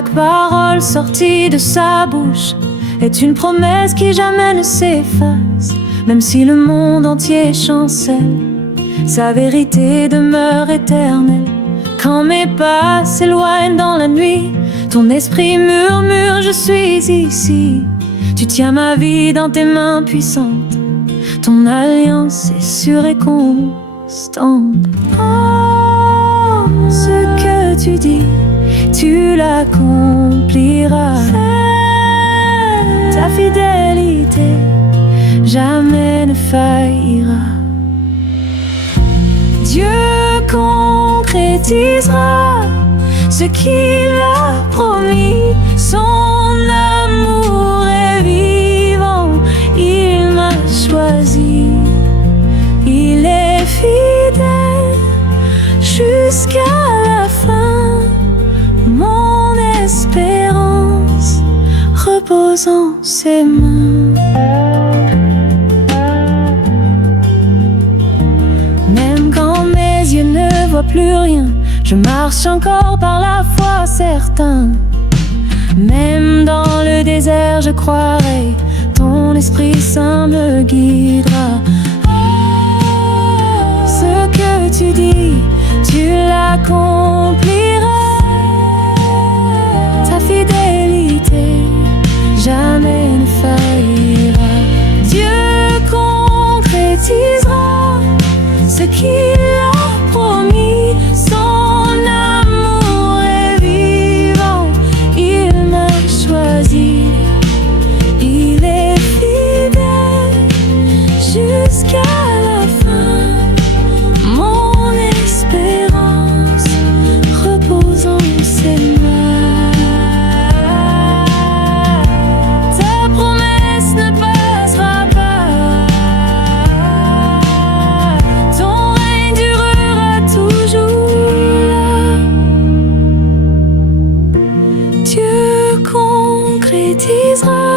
Chaque parole sortie de sa bouche est une promesse qui jamais ne s'efface. Même si le monde entier chancelle, sa vérité demeure éternelle. Quand mes pas s'éloignent dans la nuit, ton esprit murmure, je suis ici. Tu tiens ma vie dans tes mains puissantes, ton alliance est sûre et constante. Oh, ce que tu dis, tu l'accompliras. Ta fidélité jamais ne faillira. Dieu concrétisera ce qu'il a promis. Son amour est vivant, il m'a choisi. Il est fidèle jusqu'à la fin. Mon espérance repose en ses mains. Même quand mes yeux ne voient plus rien, je marche encore par la foi, certain. Même dans le désert, je croirai, ton Esprit Saint me guidera. Ce que tu dis, tu l'accompliras. Ta fidélité jamais ne faillira. Dieu concrétisera ce qu'il a promis. Son amour est vivant, il m'a choisi. Il est fidèle jusqu'à la fin. Mon espérance repose en ses mains. Ta promesse ne passera pas. Ton règne durera toujours là. Dieu concrétisera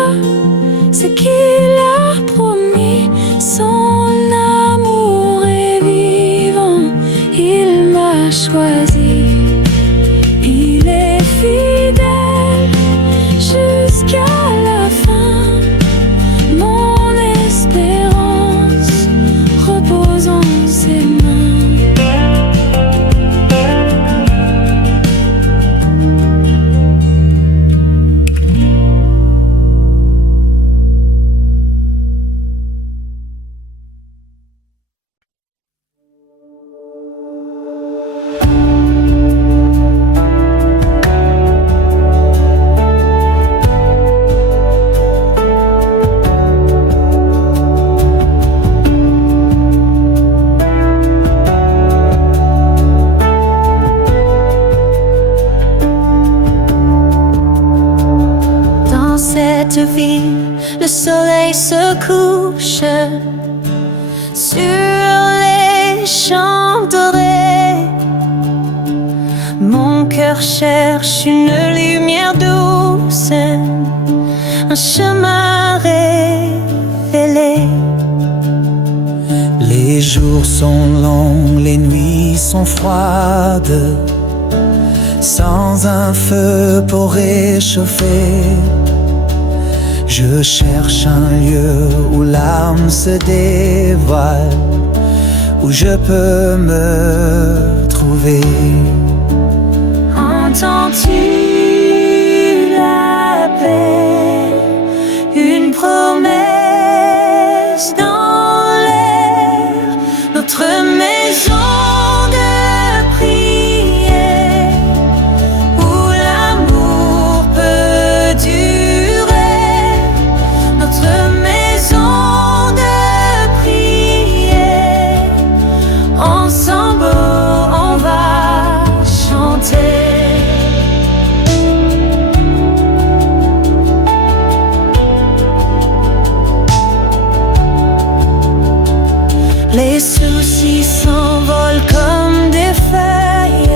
ce qu'il a promis. Son amour est vivant, il m'a choisi. Il est fidèle jusqu'à la fin. Mon espérance repose en ses mains. Dans cette ville, le soleil se couche sur les champs dorés. Mon cœur cherche une lumière douce, un chemin révélé. Les jours sont longs, les nuits sont froides, sans un feu pour réchauffer. Je cherche un lieu où l'âme se dévoile, où je peux me trouver. Entends-tu l'appel, une promesse dans l'air, notre maison de prière, où l'amour peut durer, notre maison de prière, ensemble on va chanter. Les soucis s'envolent comme des feuilles,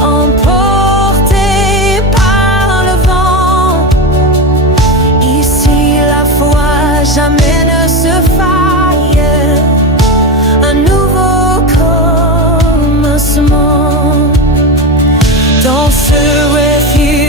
emportés par le vent. Ici la foi jamais ne se faille, un nouveau commencement. Dans ce refuge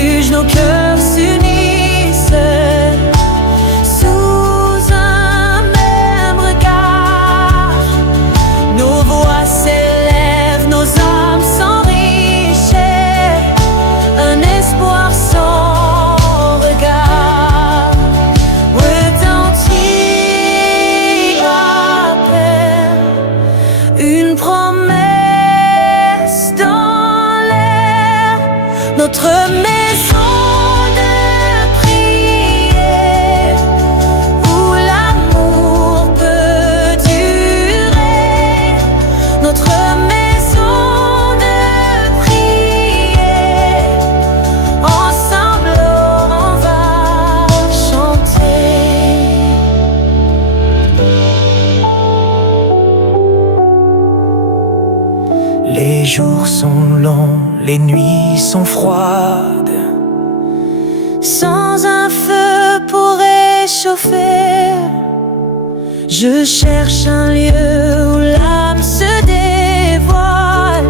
jours sont longs, les nuits sont froides. Sans un feu pour réchauffer, je cherche un lieu où l'âme se dévoile,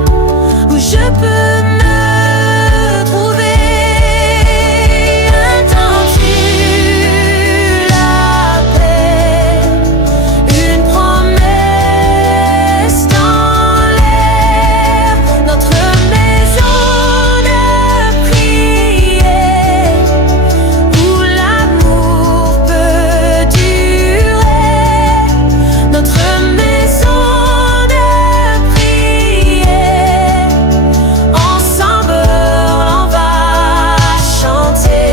où je peux me trouver. Entends-tu la paix, une promesse dans l'air, notre maison de prière, où l'amour peut durer, notre maison de prière, ensemble on va chanter.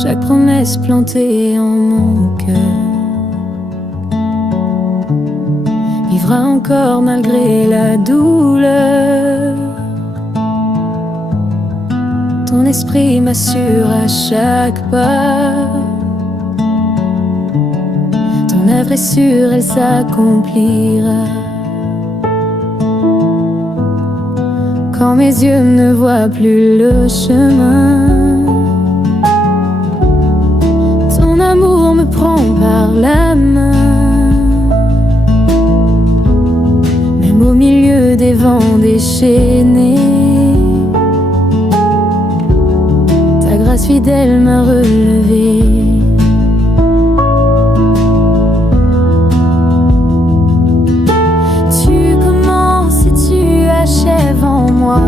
Chaque promesse plantée en mon cœur vivra encore malgré la douleur. Ton esprit m'assure à chaque pas, ton œuvre est sûre, elle s'accomplira. Quand mes yeux ne voient plus le chemin, ton amour me prend par la main. Même au milieu des vents déchaînés, ta grâce fidèle m'a relevé. Tu commences et tu achèves en moi.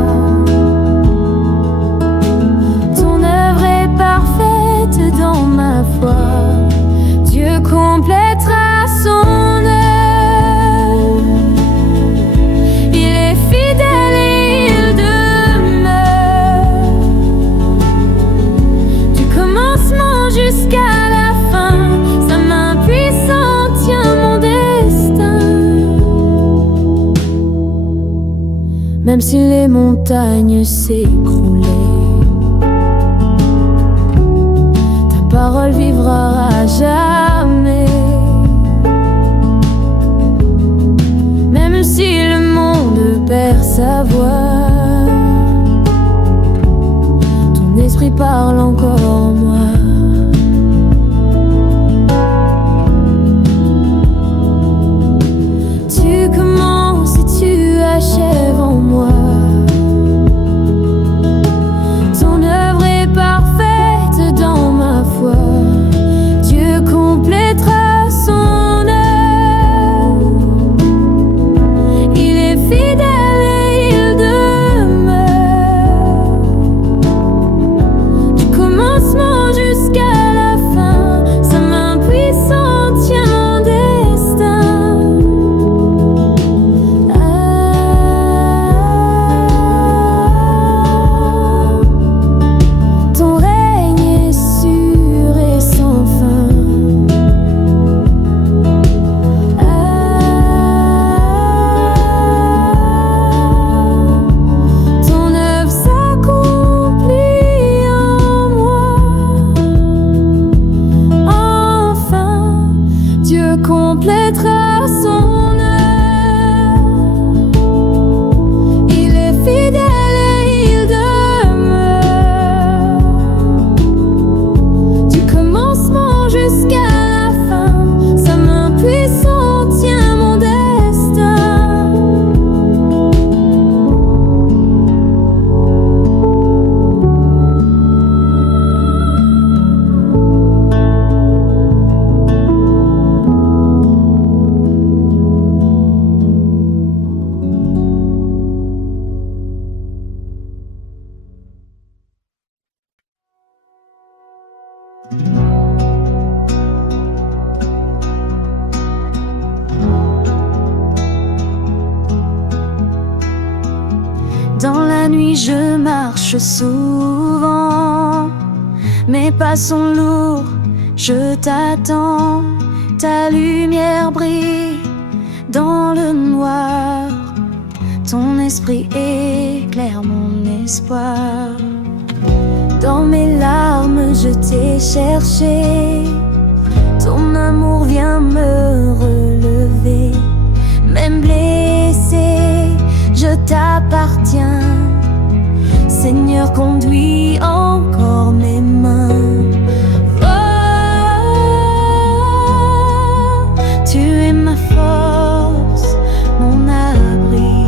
Ton œuvre est parfaite dans ma foi. Dieu complétera son œuvre. Il est fidèle et il demeure. Du commencement jusqu'à la fin, sa main puissante tient mon destin. Même si les montagnes s'écroulaient, ta parole vivra à jamais. Même si le monde perd sa voix, ton esprit parle encore en moi. Tu commences et tu achèves en moi. Ton œuvre est parfaite dans ma foi. Dieu complétera son œuvre. Il est fidèle et il demeure. Du commencement jusqu'à la fin, sa main puissante tient mon destin. Ton règne est sûr et sans fin. Ton œuvre s'accomplit en moi. Enfin, Dieu complétera son œuvre. Il est fidèle et il demeure. Du commencement jusqu'à la fin, sa main puissante tient mon destin. Dans la nuit je marche souvent, mes pas sont lourds, je t'attends. Ta lumière brille dans le noir, ton esprit éclaire mon espoir. Dans mes larmes je t'ai cherché, ton amour vient me relever. Même blessé, je t'appartiens. Seigneur, conduis encore mes mains. Oh, tu es ma force, mon abri.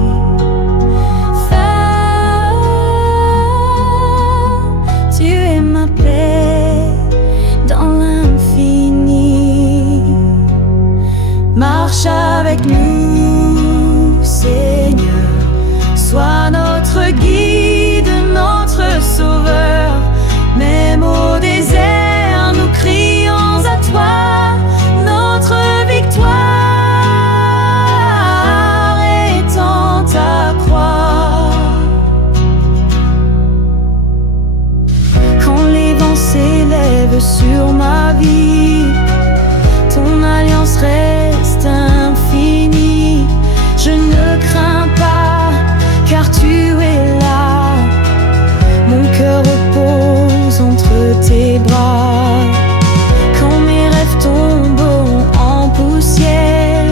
Tu es ma paix dans l'infini. Marche avec nous, Seigneur, sois notre guide, notre sauveur. Même au désert, nous crions à toi, notre victoire est en ta croix. Quand les vents s'élèvent sur ma vie, ton alliance reste infinie. Je ne crains pas, car tu es là. Mon cœur repose entre tes bras. Quand mes rêves tombent en poussière,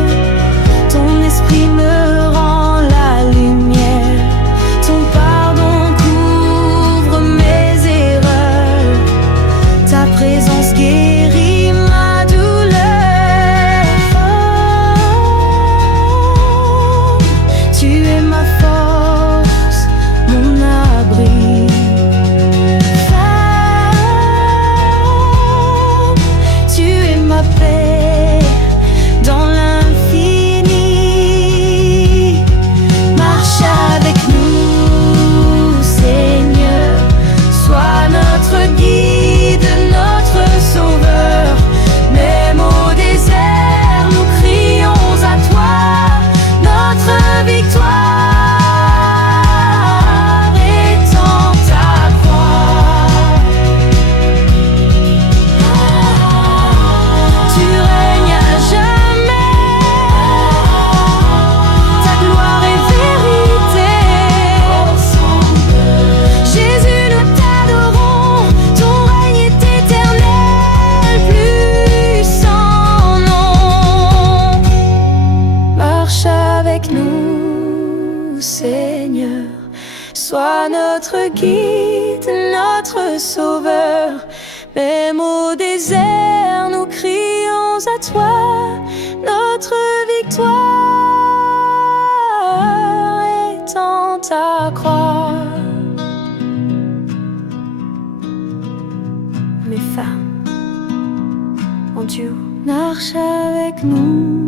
ton esprit me rend la lumière. Ton pardon couvre mes erreurs, ta présence guérit ma douleur. Oh, tu es ma force, mon abri. Tu es ma paix dans l'infini. Marche avec nous, Seigneur, sois notre guide, notre sauveur. Même au désert, nous crions à toi, notre victoire est en ta croix. Tu règnes à jamais, ta gloire est vérité. Jésus, nous t'adorons, ton règne est éternel, plus sans nom. Marche avec nous, Seigneur, sois notre guide, notre sauveur. Même au désert, nous crions à toi, notre victoire est en ta croix. Mes femmes, mon Dieu, marche avec nous.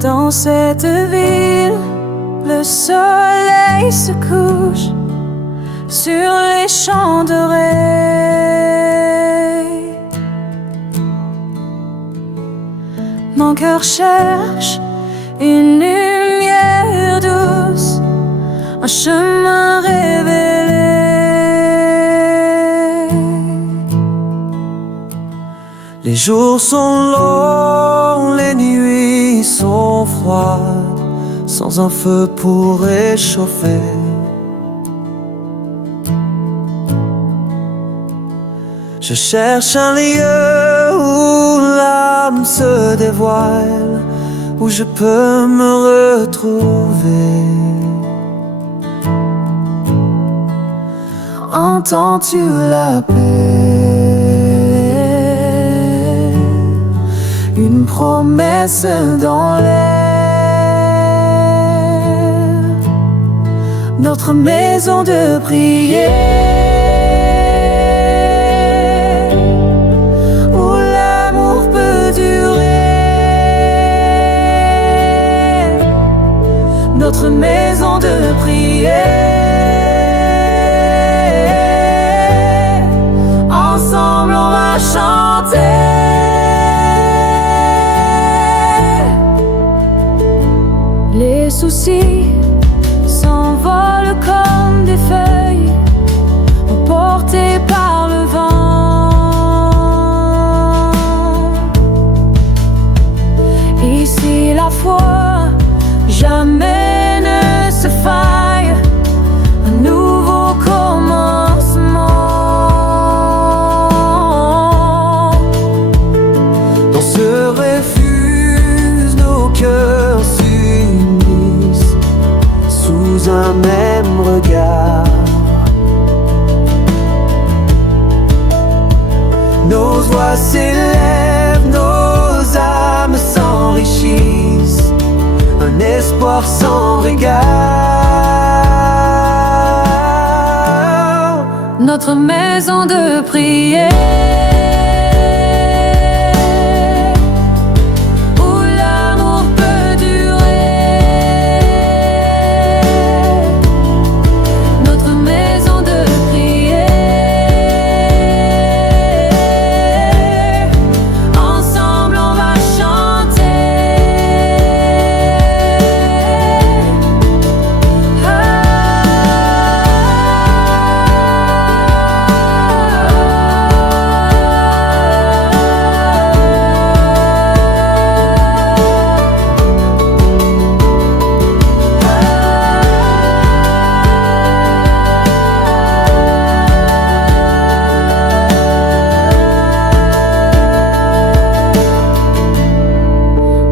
Dans cette ville, le soleil se couche sur les champs dorés. Mon cœur cherche une lumière douce, un chemin révélé. Les jours sont longs, les nuits sont froides, sans un feu pour réchauffer. Je cherche un lieu où l'âme se dévoile, où je peux me retrouver. Entends-tu la paix? Une promesse dans l'air, notre maison de prière. va chanter. Les soucis s'envolent comme des feuilles emportées par le vent. Ici la foi jamais ne se faille, un nouveau commencement. Dans ce refuge, nos cœurs s'unissent sous un même regard. Nos voix s'élèvent, nos âmes s'enrichissent, un espoir sans regard. Notre maison de prière, où l'amour peut durer. Notre maison de prière, ensemble on va chanter.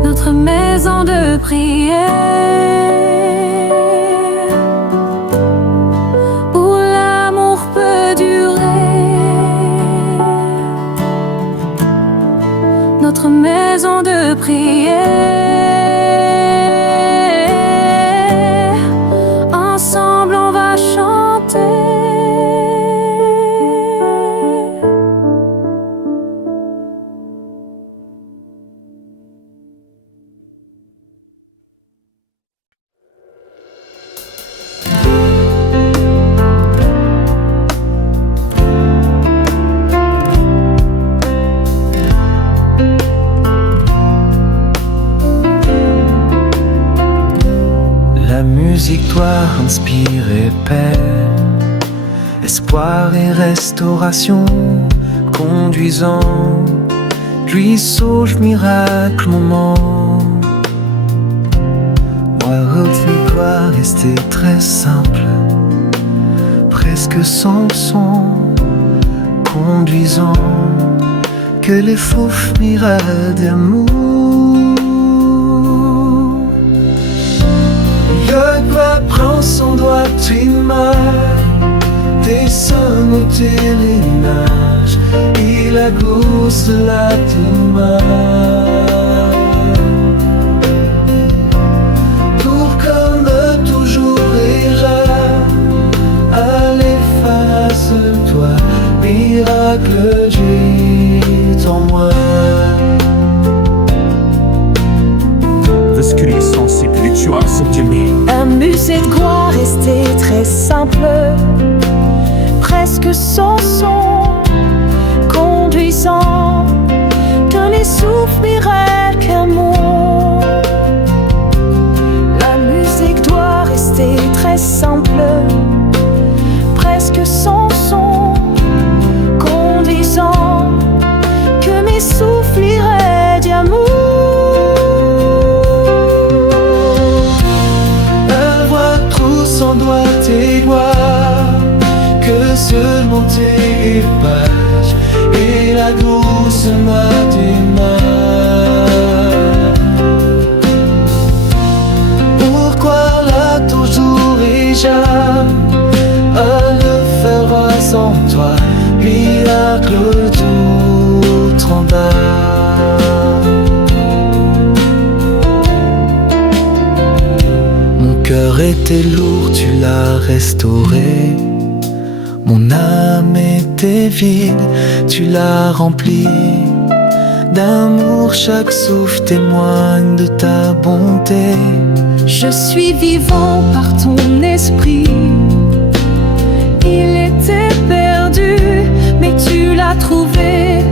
Notre maison de prière, où l'amour peut durer. Notre maison de prière, ensemble on va chanter. La musique doit inspirer paix, espoir et restauration, conduisant pluie, sauge, miracle, moment. Moi, rythmique doit rester très simple, presque sans son, conduisant que les faux miracles d'amour. Le doigt prend son doigt d'une main, descend au télénage, et la gousse de la main. Pour comme toujours ira, allez face toi, miracle Dieu en moi. Veskri sensible, tu acceptes mes. Un musée de gloire resté très simple, presque sans son, conduisant que les souffles miracles amour. La musique doit rester très simple, presque sans son, conduisant que mes souffles iraient d'amour. Sans doigt tes doigts, que seulement tes pages et la douce main des mains. Pourquoi là toujours et jamais le fera sans toi, miracle tout en bas. Mon cœur était lourd, tu l'as restauré. Mon âme était vide, tu l'as remplie d'amour. Chaque souffle témoigne de ta bonté. Je suis vivant par ton esprit. Il était perdu, mais tu l'as trouvé.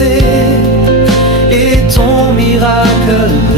passé et ton miracle